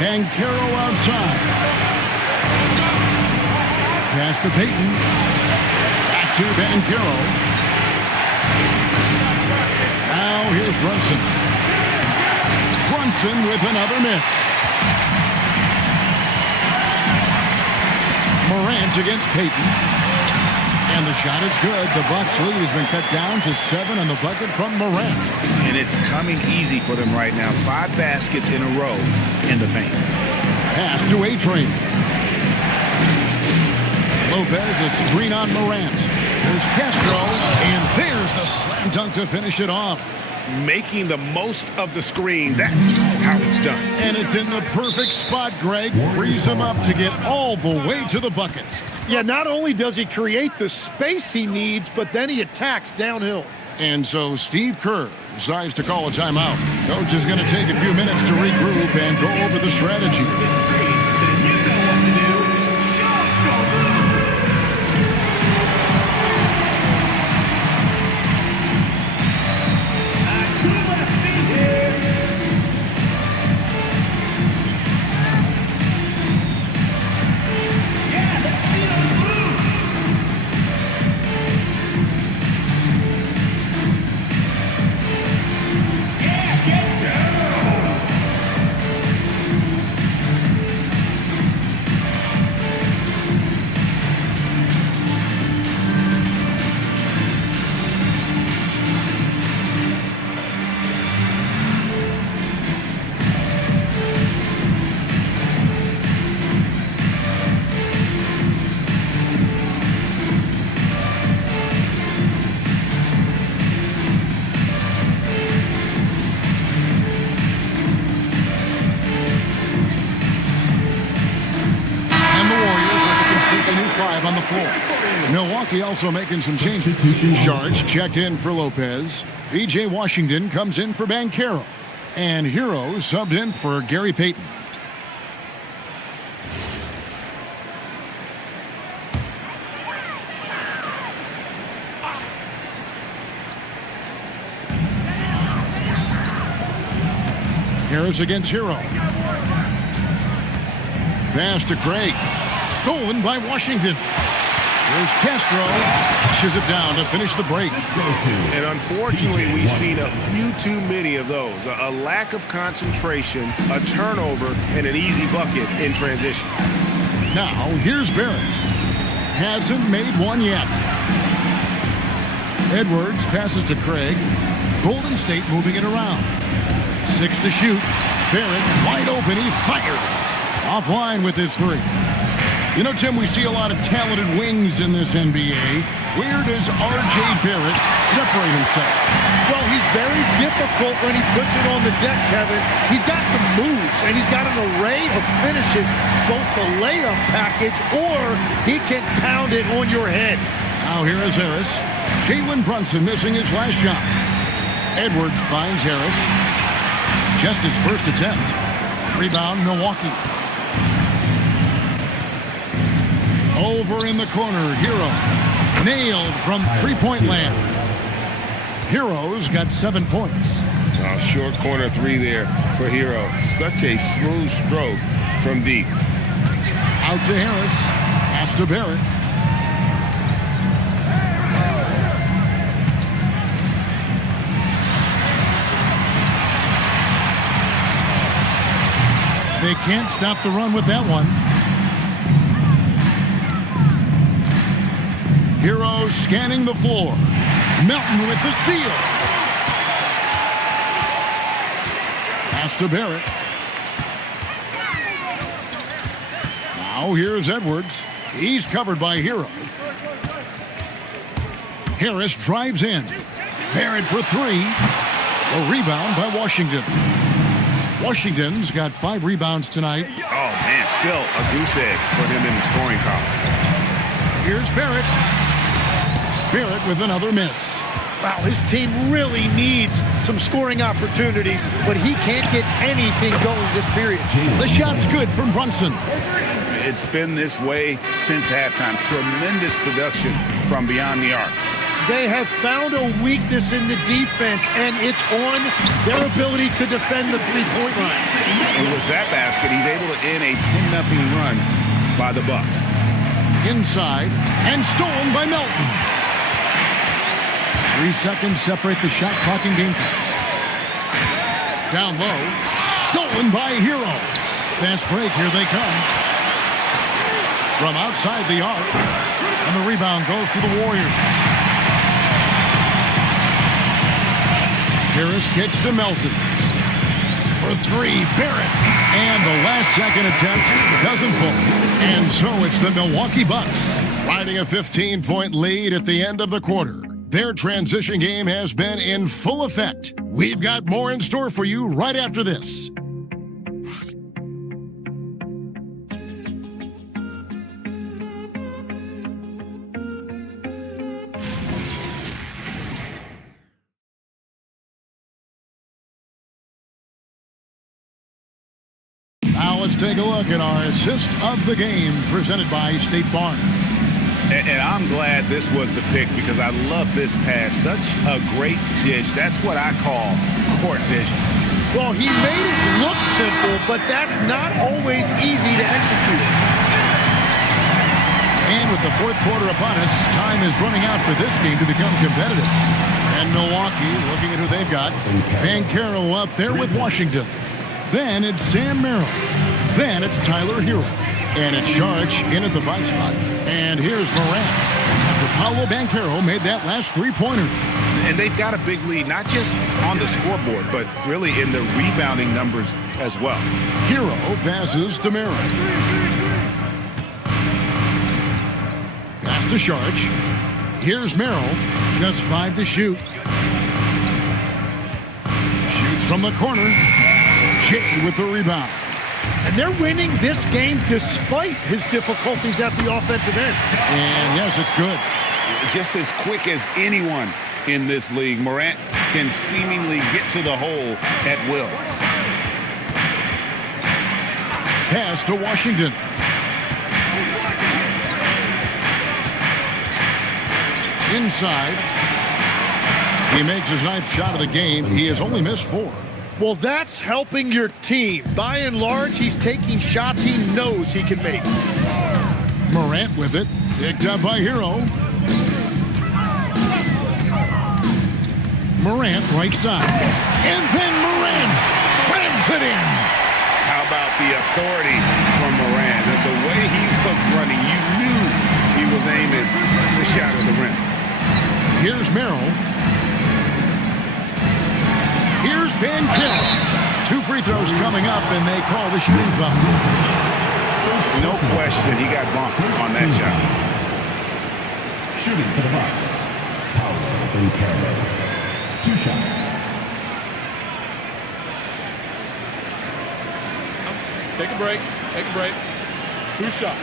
Banchero outside. Pass to Payton. Back to Banchero. Now here's Brunson. Brunson with another miss. Morant against Payton. And the shot is good. The Bucks lead has been cut down to 7 on the bucket from Morant. And it's coming easy for them right now. 5 baskets in a row in the paint. Pass to A-Train. Lopez, a screen on Morant. There's Castro. And there's the slam dunk to finish it off. Making the most of the screen. That's how it's done. And it's in the perfect spot, Greg. Frees him up to get all the way to the bucket. Yeah, not only does he create the space he needs, but then he attacks downhill. And so Steve Kerr decides to call a timeout. Coach is going to take a few minutes to regroup and go over the strategy. On the floor. Milwaukee also making some changes. Sharge checked in for Lopez. V.J. Washington comes in for Banchero. And Hero subbed in for Gary Payton. Harris against Hero. Pass to Craig. Stolen by Washington. Here's Castro. Flushes it down to finish the break. And unfortunately, we've seen a few too many of those. A lack of concentration, a turnover, and an easy bucket in transition. Now, here's Barrett. Hasn't made one yet. Edwards passes to Craig. Golden State moving it around. 6 to shoot. Barrett wide open. He fires. Offline with his 3. You know, Tim, we see a lot of talented wings in this NBA. Where does R.J. Barrett separate himself? Well, he's very difficult when he puts it on the deck, Kevin. He's got some moves, and he's got an array of finishes, both the layup package or he can pound it on your head. Now here is Harris. Jalen Brunson missing his last shot. Edwards finds Harris. Just his first attempt. Rebound, Milwaukee. Over in the corner, Hero. Nailed from three-point land. Hero's got 7 points. Short corner 3 there for Hero. Such a smooth stroke from deep. Out to Harris. Pass to Barrett. They can't stop the run with that one. Hero scanning the floor. Melton with the steal. Pass to Barrett. Now here's Edwards. He's covered by Hero. Harris drives in. Barrett for 3. A rebound by Washington. Washington's got 5 rebounds tonight. Oh, man, still a goose egg for him in the scoring column. Here's Barrett. Barrett with another miss. Wow, his team really needs some scoring opportunities, but he can't get anything going this period. The shot's good from Brunson. It's been this way since halftime. Tremendous production from beyond the arc. They have found a weakness in the defense, and it's on their ability to defend the three-point line. And with that basket, he's able to end a 10-0 run by the Bucks. Inside, and stolen by Melton. 3 seconds separate the shot clock and game clock. Down low, stolen by Hero. Fast break, here they come. From outside the arc, and the rebound goes to the Warriors. Harris kicks to Melton. For 3, Barrett. And the last second attempt doesn't fall. And so it's the Milwaukee Bucks riding a 15-point lead at the end of the quarter. Their transition game has been in full effect. We've got more in store for you right after this. Now let's take a look at our assist of the game presented by State Farm. And I'm glad this was the pick because I love this pass. Such a great dish. That's what I call court vision. Well, he made it look simple, but that's not always easy to execute. And with the fourth quarter upon us, time is running out for this game to become competitive. And Milwaukee, looking at who they've got, Banchero up there with Washington. Then it's Sam Merrill. Then it's Tyler Hero. And it's Sharch in at the 5 spot. And here's Morant. After Paolo Banchero made that last 3-pointer. And they've got a big lead, not just on the scoreboard, but really in the rebounding numbers as well. Hero passes to Merrill. Pass to Sharch. Here's Merrill. Just 5 to shoot. Shoots from the corner. Jay with the rebound. And they're winning this game despite his difficulties at the offensive end. And yes, it's good. Just as quick as anyone in this league, Morant can seemingly get to the hole at will. Pass to Washington. Inside. He makes his 9th shot of the game. He has only missed 4. Well, that's helping your team. By and large, he's taking shots he knows he can make. Morant with it. Picked up by Hero. Morant right side. And then Morant slams it in. How about the authority from Morant? The way he was running, you knew he was aiming to shatter the rim. Here's Merrill. Here's Banchero. 2 free throws coming up, and they call the shooting foul. No question, he got bumped on that shot. Shooting for the Bucks, Paolo Banchero. 2 shots. Take a break. Take a break. 2 shots.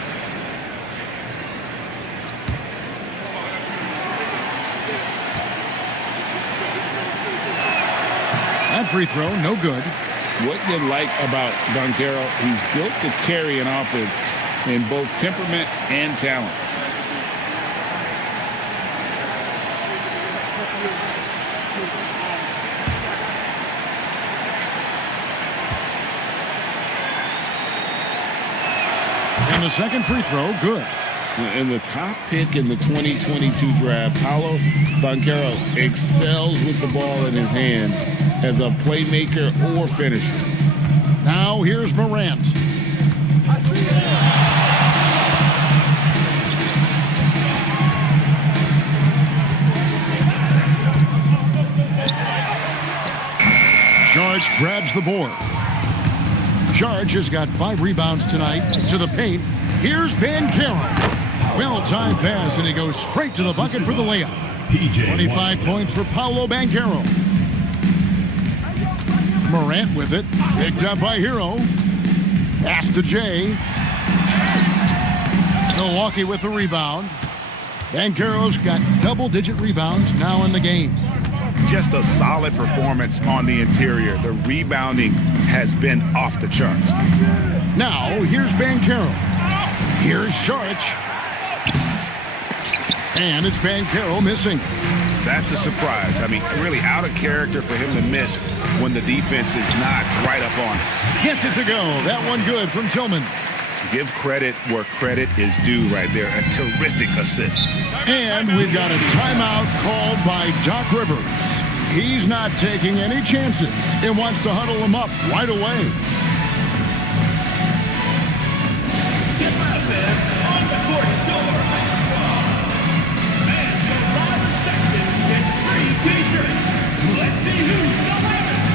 That free throw, no good. What you like about Banchero, he's built to carry an offense in both temperament and talent. And the second free throw, good. And the top pick in the 2022 draft, Paolo Banchero excels with the ball in his hands as a playmaker or finisher. Now here's Morant. I see it. George grabs the board. George has got 5 rebounds tonight. To the paint. Here's Banchero. Well-timed pass, and he goes straight to the bucket for the layup. 25 points for Paolo Banchero. Morant with it. Picked up by Hero. Pass to Jay. Milwaukee with the rebound. Banchero's got double-digit rebounds now in the game. Just a solid performance on the interior. The rebounding has been off the charts. Now, here's Banchero. Here's Saric. And it's Banchero missing. That's a surprise. I mean, really out of character for him to miss when the defense is not right up on it. Gets it to go. That one good from Tillman. Give credit where credit is due right there. A terrific assist. And we've got a timeout called by Doc Rivers. He's not taking any chances and wants to huddle him up right away. Get Madison on the court door. And the Riley section gets free t-shirts. Let's see who's the loudest.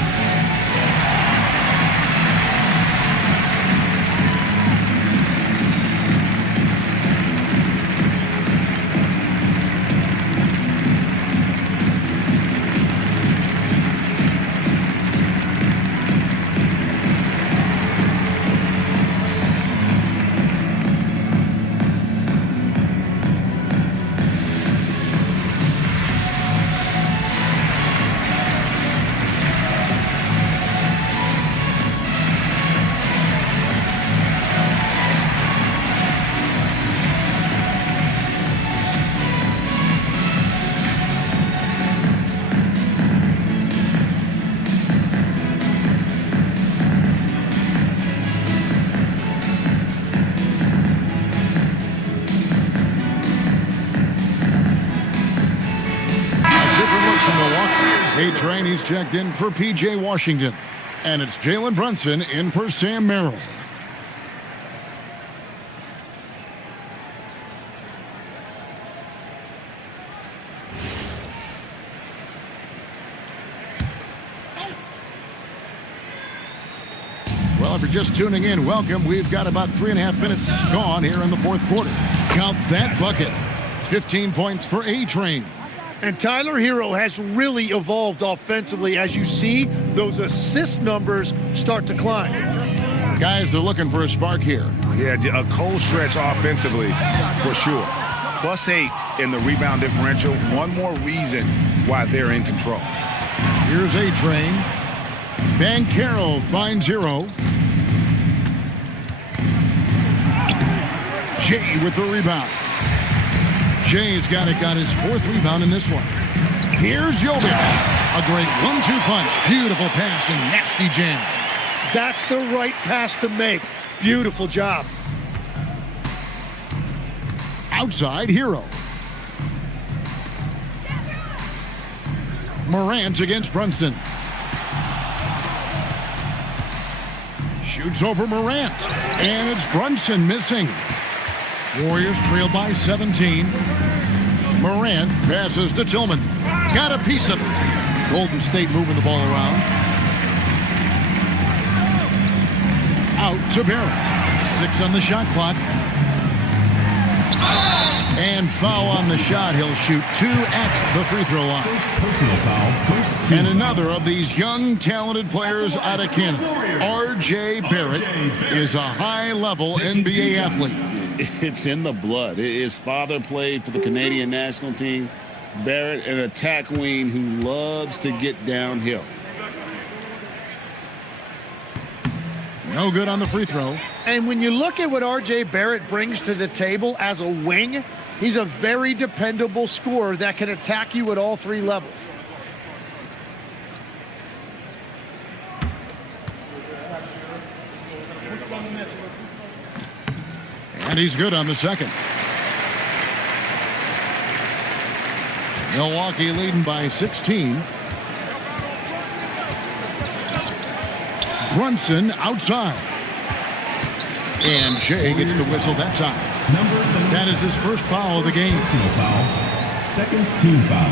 A-Train, he's checked in for P.J. Washington. And it's Jalen Brunson in for Sam Merrill. Well, if you're just tuning in, welcome. We've got about 3.5 minutes gone here in the fourth quarter. Count that bucket. 15 points for A-Train. And Tyler Hero has really evolved offensively. As you see, those assist numbers start to climb. Guys are looking for a spark here. Yeah, a cold stretch offensively for sure. +8 in the rebound differential. One more reason why they're in control. Here's A-Train. Banchero finds Hero. Jay with the rebound. Jay's got his 4th rebound in this one. Here's Jovic. A great 1-2 punch. Beautiful pass and nasty jam. That's the right pass to make. Beautiful job. Outside, Hero. Morant against Brunson. Shoots over Morant. And it's Brunson missing. Warriors trail by 17. Morant passes to Tillman. Got a piece of it. Golden State moving the ball around. Out to Barrett. 6 on the shot clock. And foul on the shot. He'll shoot 2 at the free throw line. Personal foul. And another of these young, talented players out of Canada. R.J. Barrett is a high-level NBA athlete. It's in the blood. His father played for the Canadian national team. Barrett, an attack wing who loves to get downhill. No good on the free throw. And when you look at what R.J. Barrett brings to the table as a wing, he's a very dependable scorer that can attack you at all 3 levels. And he's good on the second. Milwaukee leading by 16. Brunson outside. And Jay gets the whistle that time. That is his first foul of the game. Personal foul. Second team foul.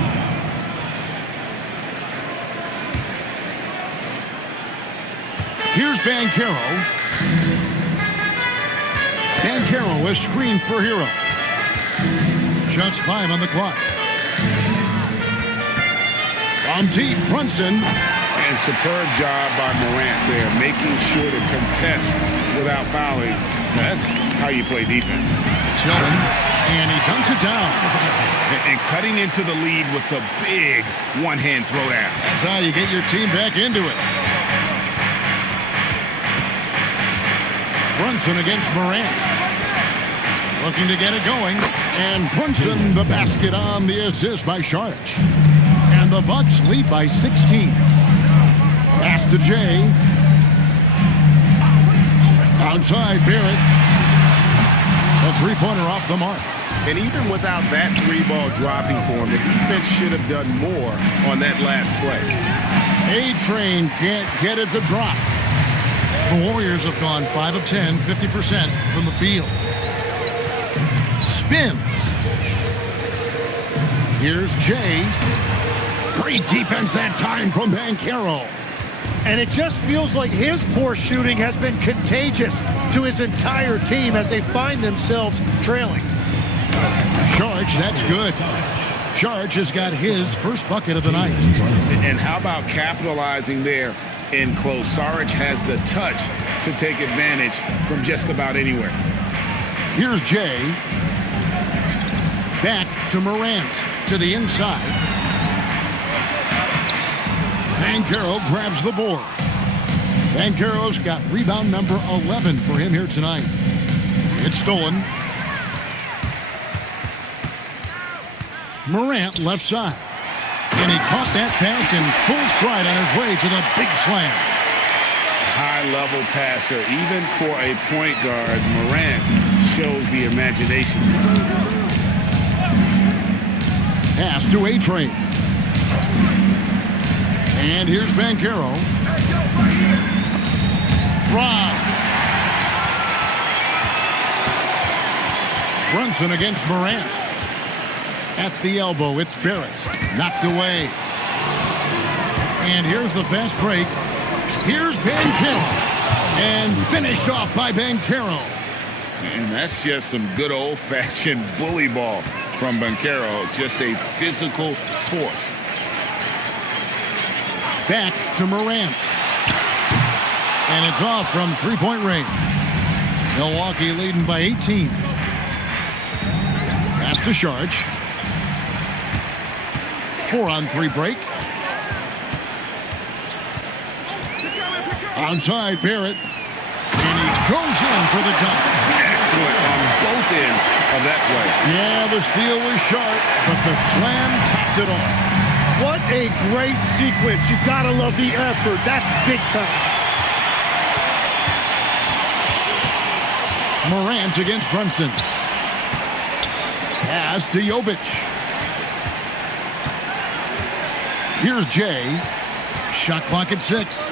Here's Banchero. Banchero is screened for Hero. Just 5 on the clock. From deep, Brunson. And superb job by Morant there, making sure to contest without fouling. That's how you play defense. Tillman, and he dunks it down. And cutting into the lead with the big one-hand throwdown. That's how you get your team back into it. Brunson against Morant. Looking to get it going. And Brunson, the basket on the assist by Sharch. And the Bucks lead by 16. Pass to Jay. Outside, Barrett. A three-pointer off the mark. And even without that 3-ball dropping for him, the defense should have done more on that last play. A-Train can't get it to drop. The Warriors have gone 5 of 10, 50% from the field. Spins. Here's Jay. Great defense that time from Banchero. And it just feels like his poor shooting has been contagious to his entire team as they find themselves trailing. Sharch, that's good. Sharch has got his first bucket of the night. And how about capitalizing there in close? Saric has the touch to take advantage from just about anywhere. Here's Jay. Back to Morant to the inside. Banchero grabs the board. Banchero's got rebound number 11 for him here tonight. It's stolen. Morant left side. And he caught that pass in full stride on his way to the big slam. High-level passer. Even for a point guard, Morant shows the imagination. Pass to A-Train. And here's Banchero. Rob. Brunson against Morant. At the elbow, it's Barrett. Knocked away. And here's the fast break. Here's Banchero. And finished off by Banchero. And that's just some good old-fashioned bully ball from Banchero. Just a physical force. Back to Morant. And it's off from three-point range. Milwaukee leading by 18. Pass to Sharch. 4-on-3 break. Outside Barrett. And he goes in for the dunk. Excellent on both ends of that play. Yeah, the steal was sharp, but the slam topped it off. What a great sequence. You gotta love the effort. That's big time. Morant against Brunson. pass to Jovic. Here's Jay. Shot clock at 6.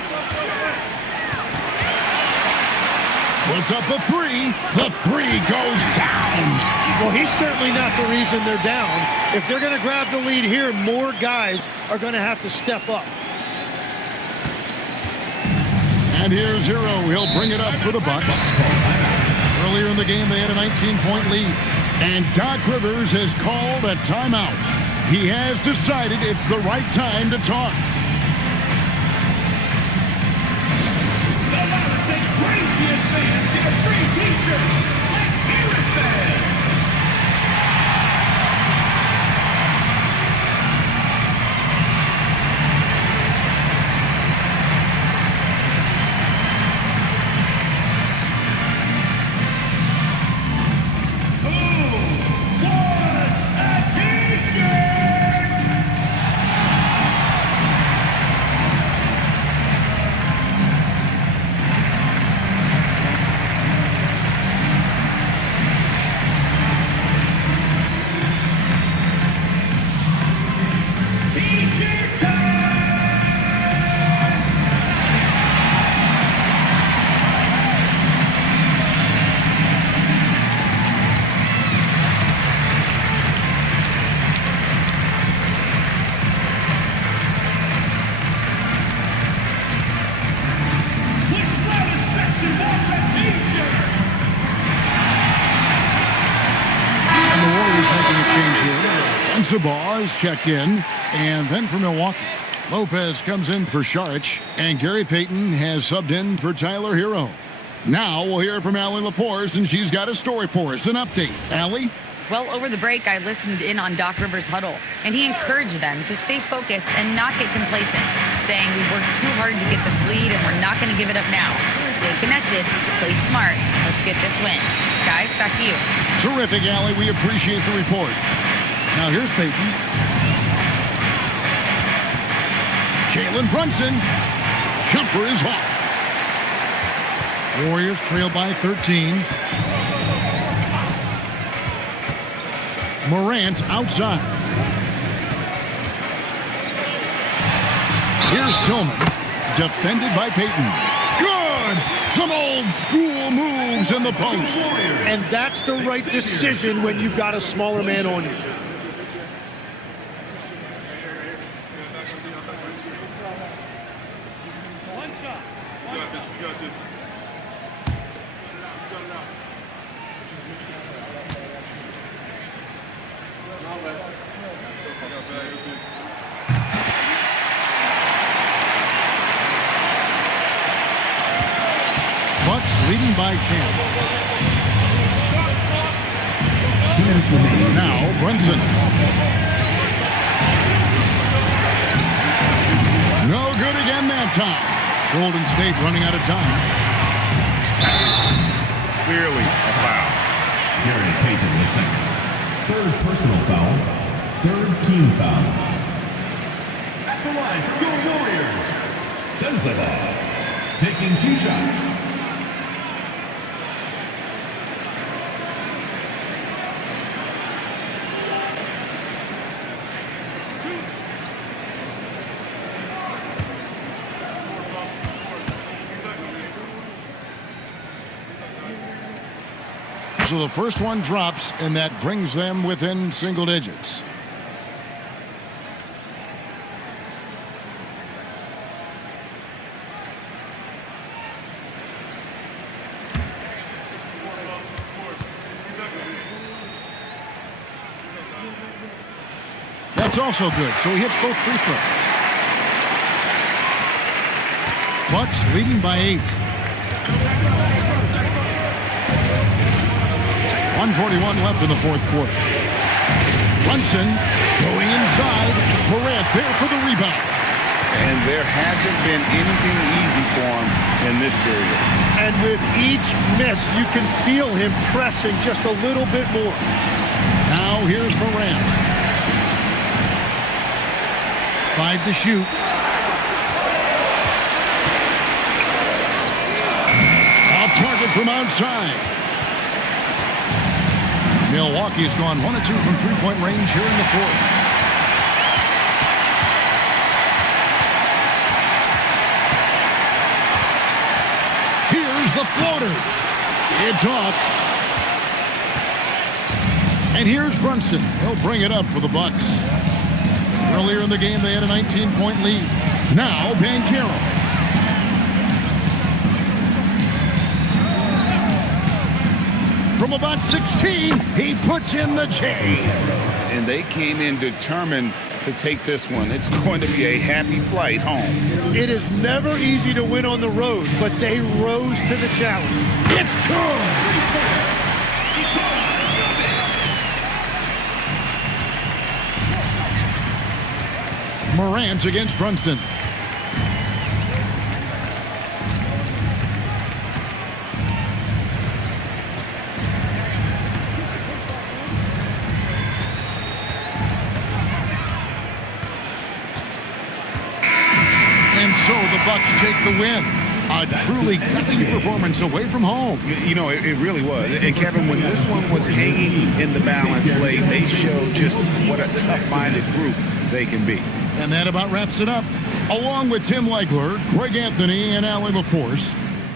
Puts up the 3. The 3 goes down. Well, he's certainly not the reason they're down. If they're going to grab the lead here, more guys are going to have to step up. And here's Hero. He'll bring it up for the Bucks. Earlier in the game, they had a 19-point lead. And Doc Rivers has called a timeout. He has decided it's the right time to talk. The loudest and craziest fans get a free t-shirt. Let's hear it, fans. Sabah is checked in, and then for Milwaukee, Lopez comes in for Saric, and Gary Payton has subbed in for Tyler Hero. Now we'll hear from Allie LaForce, and she's got a story for us, an update. Allie? Well, over the break, I listened in on Doc Rivers' huddle, and he encouraged them to stay focused and not get complacent, saying we worked too hard to get this lead, and we're not going to give it up now. Stay connected, play smart, let's get this win. Guys, back to you. Terrific, Allie. We appreciate the report. Now here's Payton. Jalen Brunson. Jumper is off. Warriors trail by 13. Morant outside. Here's Tillman. Defended by Payton. Good! Some old school moves in the post. And that's the right decision when you've got a smaller man on you. Bucks leading by 10. 2 minutes remaining. Now Brunson. No good again that time. Golden State running out of time. Clearly a foul. Gary Payton the second. Third personal foul. Third team foul. At the line for your Warriors, Sensabaugh, taking 2 shots. So the first one drops, and that brings them within single digits. That's also good, so he hits both free throws. Bucks leading by 8. 1:41 left in the fourth quarter. Brunson going inside. Morant there for the rebound. And there hasn't been anything easy for him in this period. And with each miss, you can feel him pressing just a little bit more. Now here's Morant. 5 to shoot. Off target from outside. Milwaukee's gone 1 of 2 from three-point range here in the fourth. Here's the floater. It's off. And here's Brunson. He'll bring it up for the Bucks. Earlier in the game, they had a 19-point lead. Now, Banchero. From about 16, he puts in the J. And they came in determined to take this one. It's going to be a happy flight home. It is never easy to win on the road, but they rose to the challenge. It's good. Morant against Brunson. And so the Bucks take the win. A truly gutsy performance away from home. You know, it really was. And Kevin, when this one was hanging in the balance late, they showed just what a tough-minded group they can be. And that about wraps it up. Along with Tim Legler, Greg Anthony, and Allie LaForce,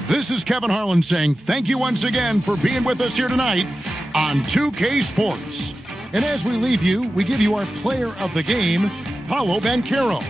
this is Kevin Harlan saying thank you once again for being with us here tonight on 2K Sports. And as we leave you, we give you our player of the game, Paolo Banchero.